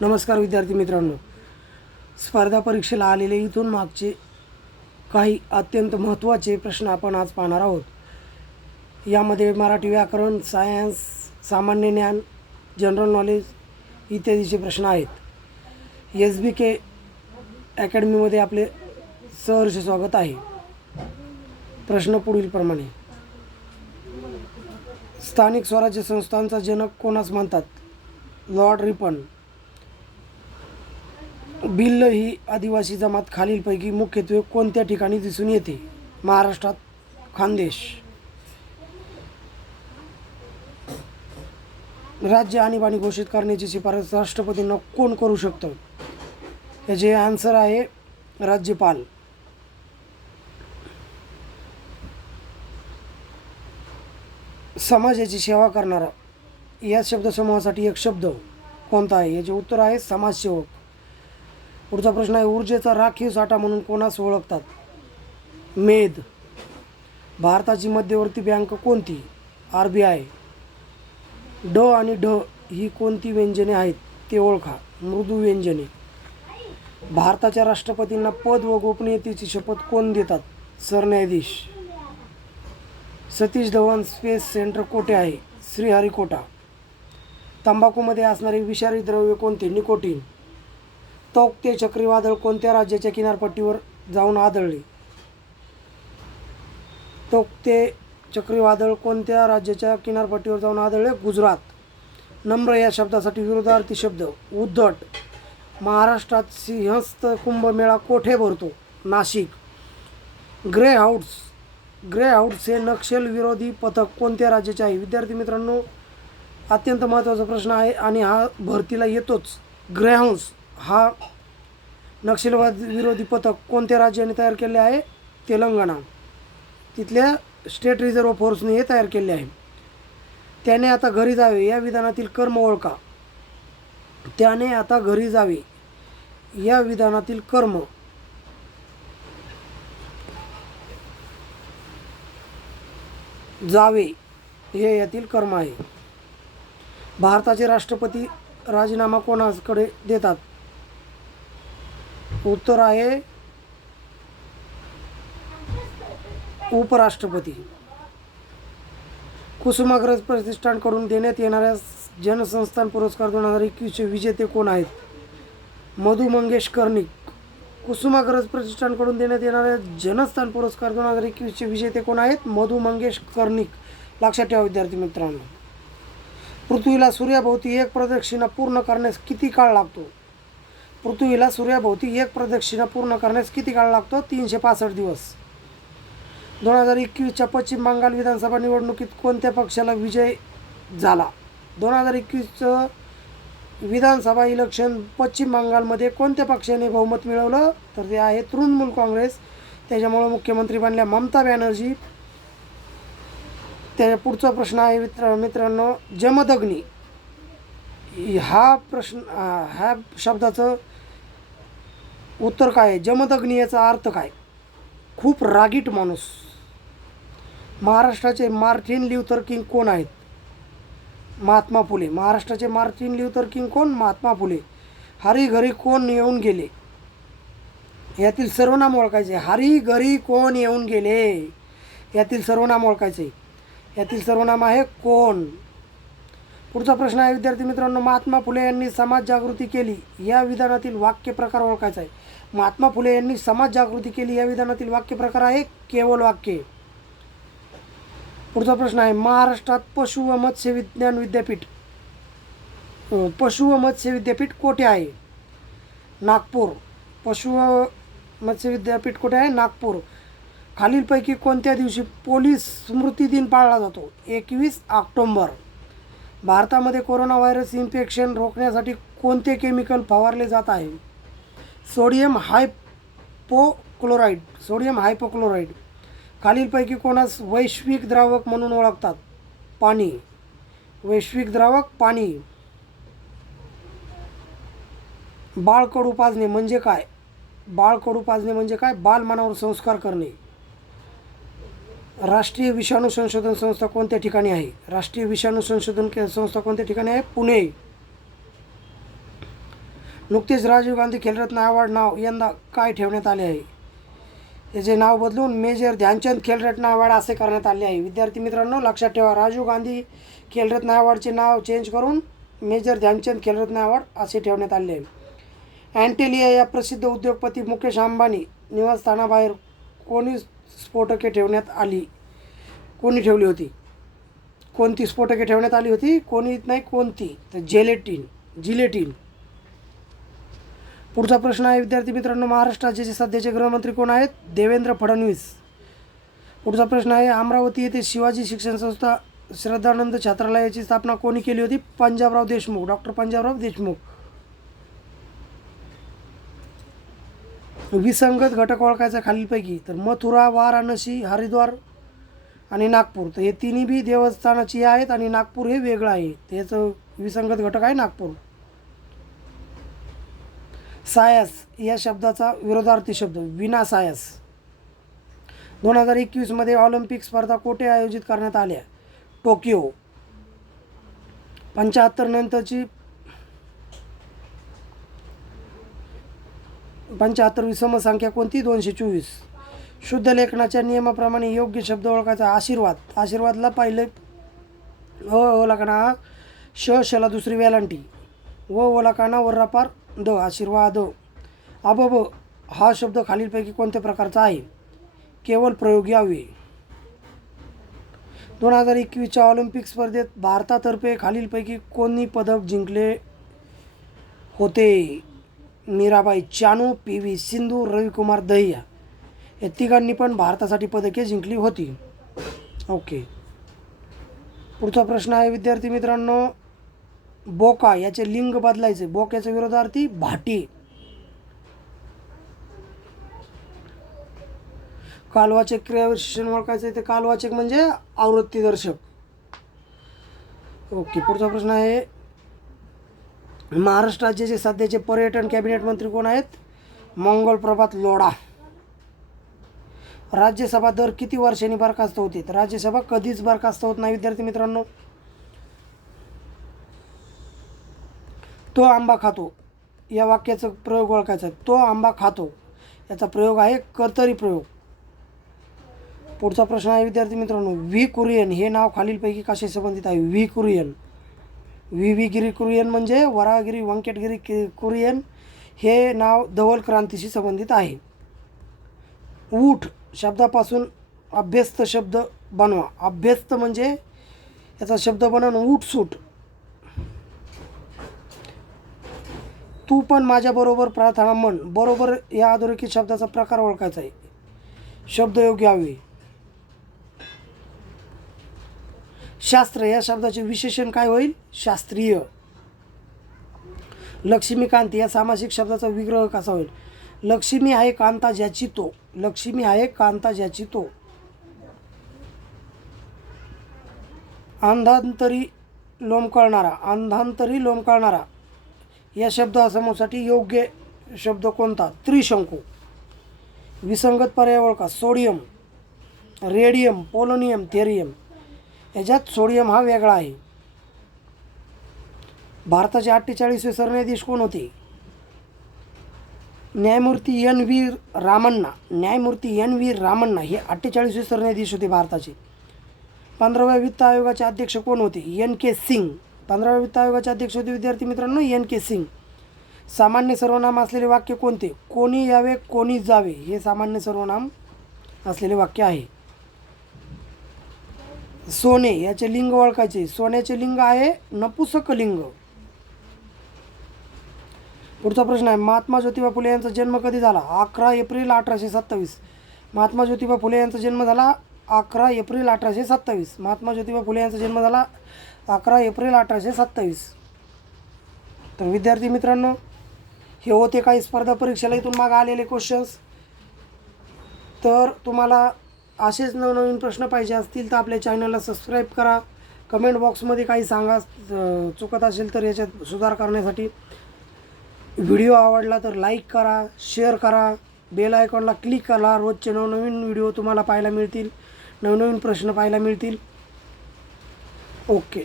नमस्कार विद्यार्थी मित्रांनो. स्पर्धा परीक्षेला आलेले इथून मागचे काही अत्यंत महत्त्वाचे प्रश्न आपण आज पाहणार आहोत. यामध्ये मराठी व्याकरण सायन्स सामान्य ज्ञान जनरल नॉलेज इत्यादीचे प्रश्न आहेत. एस बी के अकॅडमीमध्ये आपले सहर्ष स्वागत आहे. प्रश्न पुढीलप्रमाणे स्थानिक स्वराज्य संस्थांचा जनक कोणास म्हणतात? Lord Ripon. भिल्ल ही आदिवासी जमात खालीलपैकी मुख्यत्वे कोणत्या ठिकाणी दिसून येते? महाराष्ट्रात खानदेश. राज्य आणीबाणी घोषित करण्याची शिफारस राष्ट्रपतींना कोण करू शकतं? याचे आन्सर आहे राज्यपाल. समाजाची सेवा करणारा या शब्दसमूहासाठी एक शब्द कोणता आहे? याचे उत्तर आहे समाजसेवक. पुढचा प्रश्न आहे ऊर्जेचा राखीव साठा म्हणून कोणास ओळखतात? मेद. भारताची मध्यवर्ती बँक कोणती? R B I. ड आणि ढ ही कोणती व्यंजने आहेत ते ओळखा. मृदू व्यंजने. भारताच्या राष्ट्रपतींना पद व गोपनीयतेची शपथ कोण देतात? सरन्यायाधीश. सतीश धवन स्पेस सेंटर कोठे आहे? श्रीहरिकोटा. तंबाखूमध्ये असणारे विषारी द्रव्य कोणते? निकोटीन. तौक्ते चक्रीवादळ कोणत्या राज्याच्या किनारपट्टीवर जाऊन आदळले? तौक्ते चक्रीवादळ कोणत्या राज्याच्या किनारपट्टीवर जाऊन आदळले? गुजरात. नम्र या शब्दासाठी विरोधार्थी शब्द. उद्धट. महाराष्ट्रात सिंहस्थ कुंभमेळा कोठे भरतो? Nashik. Grey house grey house हे नक्षल विरोधी पथक कोणत्या राज्याचे आहे? विद्यार्थी मित्रांनो अत्यंत महत्त्वाचा प्रश्न आहे आणि हा भरतीला येतोच. ग्रे हाऊस हा नक्षलवाद विरोधी पथक कोणत्या राज्याने तयार केले आहे? तेलंगणा. तिथल्या स्टेट रिझर्व्ह फोर्सने हे तयार केले आहे. त्याने आता घरी जावे या विधानातील कर्म ओळखा. त्याने आता घरी जावे या विधानातील कर्म. जावे हे यातील कर्म आहे. भारताचे राष्ट्रपती राजीनामा कोणाकडे देतात? उत्तर आहे उपराष्ट्रपती. कुसुमाग्रज प्रतिष्ठानकडून देण्यात येणाऱ्या जनसंस्थान पुरस्कार दोन हजार एकवीसचे विजेते कोण आहेत? मधु मंगेश कर्णिक कुसुमाग्रज प्रतिष्ठानकडून देण्यात येणाऱ्या जनस्थान पुरस्कार दोन हजार एकवीसचे विजेते कोण आहेत? मधु मंगेश कर्णिक लक्षात ठेवा विद्यार्थी मित्रांनो. पृथ्वीला सूर्याभोवती एक प्रदक्षिणा पूर्ण करण्यास किती काळ लागतो? पृथ्वीला सूर्याभोवती एक प्रदक्षिणा पूर्ण करण्यास किती काळ लागतो? तीनशे पासष्ट दिवस. दोन हजार एकवीसच्या पश्चिम बंगाल विधानसभा निवडणुकीत कोणत्या पक्षाला विजय झाला? दोन हजार एकवीसचं विधानसभा इलेक्शन पश्चिम बंगालमध्ये कोणत्या पक्षाने बहुमत मिळवलं? तर ते आहे तृणमूल काँग्रेस. त्याच्यामुळं मुख्यमंत्री बनल्या ममता बॅनर्जी. त्याच्या पुढचा प्रश्न आहे मित्र मित्रांनो जमदग्नी. हा प्रश्न ह्या शब्दाचं उत्तर काय आहे? जमदग्नी याचा अर्थ काय? खूप रागीट माणूस. महाराष्ट्राचे मार्टिन ल्युथर किंग कोण आहेत? महात्मा फुले. महाराष्ट्राचे मार्टिन ल्युथर किंग कोण? महात्मा फुले. हरी घरी कोण येऊन गेले? यातील सर्वनाम ओळखायचे. हरी घरी कोण येऊन गेले? यातील सर्वनाम ओळखायचे. यातील सर्वनाम आहे कोण? पुढचा प्रश्न आहे विद्यार्थी मित्रांनो महात्मा फुले यांनी समाज जागृती केली या विधानातील वाक्य प्रकार ओळखायचा आहे. महात्मा फुले यांनी समाज जागृती केली या विधानातील वाक्य प्रकार आहे केवळ वाक्य. पुढचा प्रश्न आहे महाराष्ट्रात पशु व मत्स्य विज्ञान विद्यापीठ पशु व मत्स्य विद्यापीठ कोठे आहे? नागपूर. पशु व मत्स्य विद्यापीठ कुठे आहे? नागपूर. खालीलपैकी कोणत्या दिवशी पोलीस स्मृती दिन पाळला जातो? एकवीस ऑक्टोंबर. भारतामध्ये कोरोना व्हायरस इन्फेक्शन रोखण्यासाठी कोणते केमिकल फवारले जात आहे? Sodium hypochloride sodium hypochloride. खालीलपैकी कोणास वैश्विक द्रावक म्हणून ओळखतात? पाणी. वैश्विक द्रावक पाणी. बाळकडू पाजणे म्हणजे काय? बाळकडू पाजणे म्हणजे काय? बालमानावर संस्कार करणे. राष्ट्रीय विषाणू संशोधन संस्था कोणत्या ठिकाणी आहे? राष्ट्रीय विषाणू संशोधन संस्था कोणत्या ठिकाणी आहे? पुणे. नुकतेच राजीव गांधी खेलरत्न अवॉर्ड नाव यंदा काय ठेवण्यात आले आहे? याचे नाव बदलून मेजर ध्यानचंद खेलरत्न अवॉर्ड असे करण्यात आले आहे. विद्यार्थी मित्रांनो लक्षात ठेवा राजीव गांधी खेलरत्न अवॉर्डचे नाव चेंज करून मेजर ध्यानचंद खेलरत्न अवॉर्ड असे ठेवण्यात आले आहे. अँटेलिया या प्रसिद्ध उद्योगपती मुकेश अंबानी निवासस्थानाबाहेर कोणी स्फोटके ठेवण्यात आली. कोणी ठेवली होती? कोणती स्फोटके ठेवण्यात आली होती? कोणी नाही कोणती? तर जेलेटिन जिलेटिन. पुढचा प्रश्न आहे विद्यार्थी मित्रांनो महाराष्ट्र राज्याचे सध्याचे गृहमंत्री कोण आहेत? देवेंद्र फडणवीस. पुढचा प्रश्न आहे अमरावती येथे शिवाजी शिक्षण संस्था श्रद्धानंद छात्रालयाची स्थापना कोणी केली होती? पंजाबराव देशमुख. डॉक्टर पंजाबराव देशमुख. विसंगत घटक ओळखायचा खालीलपैकी तर मथुरा वाराणसी हरिद्वार आणि नागपूर. तर हे तिन्ही बी देवस्थानाची आहेत आणि नागपूर हे वेगळं आहे. त्याचं विसंगत घटक आहे नागपूर. सायस या शब्दाचा विरोधार्थी शब्द विना सायस. दोन हजार एकवीसमध्ये ऑलिम्पिक स्पर्धा कोठे आयोजित करण्यात आल्या? टोकियो. पंच्याहत्तर नंतरची पंच्याहत्तरवी समसंख्या कोणती? दोनशे चोवीस. शुद्ध लेखनाच्या नियमाप्रमाणे योग्य शब्द ओळखायचा आशीर्वाद. आशीर्वादला पहिले अ ओलाकाना श शला दुसरी वेलांटी व ओलाकाना वर्रापार द आशीर्वाद. अबब. हा शब्द खालीलपैकी कोणत्या प्रकारचा आहे? केवळ प्रयोगी यावे. दोन हजार एकवीसच्या ऑलिम्पिक स्पर्धेत भारतातर्फे खालीलपैकी कोणी पदक जिंकले होते? मीराबाई चानू पी व्ही सिंधू रविकुमार दहिया या तिघांनी पण भारतासाठी पदके जिंकली होती. ओके. पुढचा प्रश्न आहे विद्यार्थी मित्रांनो बोका याचे लिंग बदलायचे. बोक्याच्या विरोधार्थी भाटी. कालवाचक क्रियाविशेषण ओळखायचं आहे ते कालवाचक म्हणजे आवृत्तीदर्शक ओके पुढचा प्रश्न आहे महाराष्ट्र राज्याचे सध्याचे पर्यटन कॅबिनेट मंत्री कोण आहेत? मंगल प्रभात लोढा. राज्यसभा दर किती वर्षांनी बरखास्त होते? तर राज्यसभा कधीच बरखास्त होत नाही विद्यार्थी मित्रांनो. तो आंबा खातो. या वाक्याचा प्रयोग ओळखायचा आहे. तो आंबा खातो. याचा प्रयोग आहे कर्तरी प्रयोग. पुढचा प्रश्न आहे विद्यार्थी मित्रांनो. व्ही कुरियन हे नाव खालीलपैकी कसे संबंधित आहे? V Kurien. V V Giri Kurien म्हणजे वरागिरी व्यंकटगिरी कि कुरियन हे नाव धवल क्रांतीशी संबंधित आहे. ऊठ शब्दापासून अभ्यस्त शब्द बनवा. अभ्यस्त म्हणजे याचा शब्द बनवणं ऊटसूट तू पण माझ्याबरोबर प्रार्थना म्हण. बरोबर या अधोरेखित शब्दाचा प्रकार ओळखायचा आहे. शब्द योग्य हवे. शास्त्र या शब्दाचे विशेषण काय होईल? शास्त्रीय. लक्ष्मीकांत या सामासिक शब्दाचा विग्रह कसा होईल? लक्ष्मी आहे कांता ज्याची तो. लक्ष्मी आहे कांता ज्याची तो. अंधांतरी लोंबकळणारा अंधांतरी लोंबकळणारा या शब्दासमूहासाठी योग्य शब्द कोणता? त्रिशंकू. विसंगत पर्याय का? सोडियम. Radium polonium thorium. याच्यात सोडियम हा वेगळा आहे. भारताचे अठ्ठेचाळीसवे सरन्यायाधीश कोण होते? न्यायमूर्ती एन व्ही रामण्णा. न्यायमूर्ती एन व्ही रामण्णा हे अठ्ठेचाळीसवे सरन्यायाधीश होते भारताचे. पंधराव्या वित्त आयोगाचे अध्यक्ष कोण होते? N K Singh. पंधराव्या वित्त आयोगाचे अध्यक्ष होते विद्यार्थी मित्रांनो एन के सिंग. सामान्य सर्वनाम असलेले वाक्य कोणते? कोणी यावे कोणी जावे हे सामान्य सर्वनाम असलेले वाक्य आहे. सोने याचे लिंग ओळखायचे. सोन्याचे लिंग आहे नपुसक लिंग. पुढचा प्रश्न आहे महात्मा ज्योतिबा फुले यांचा जन्म कधी झाला? अकरा एप्रिल अठराशे सत्तावीस. महात्मा ज्योतिबा फुले यांचा जन्म झाला अकरा एप्रिल अठराशे सत्तावीस. महात्मा ज्योतिबा फुले यांचा जन्म झाला अकरा एप्रिल अठराशे सत्तावीस. तर विद्यार्थी मित्रांनो हे होते काही स्पर्धा परीक्षेला इथून मागं आलेले क्वेश्चन्स तर तुम्हाला असेच नवनवीन प्रश्न पाहिजे असतील तर आपल्या चॅनलला सबस्क्राईब करा. कमेंट बॉक्समध्ये काही सांगा चुकत असेल तर याच्यात सुधार करण्यासाठी. व्हिडिओ आवडला तर लाईक करा शेअर करा. बेल आयकॉनला क्लिक करा. रोजचे नवनवीन व्हिडिओ तुम्हाला पाहायला मिळतील. नवनवीन प्रश्न पाहायला मिळतील. ओके.